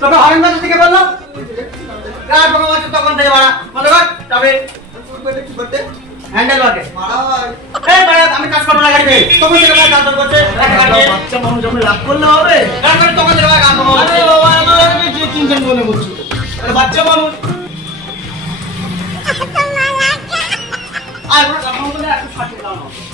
তোকে হরেন কথা থেকে বললাম গাড় ঢোকা মারছে তখন থেকে বাড়া বন্ধ কর তবে কি করতে হ্যান্ডেল বাকে মারা হয় এই বাড়া আমি কাজ করব না গাড়িতে তখন থেকে বাড়া দাঁত করছে একটা গাড়ি বাচ্চা মানুষ আমরা লাভ করলে হবে গাড় করে তখন থেকে বাড়া গাড় ঢোকা আরে মারছে বাবা আমার যে চিনছেন মনে করছো আরে বাচ্চা মানুষ আর কথা বলতে একটু ফাটিয়ে দাও না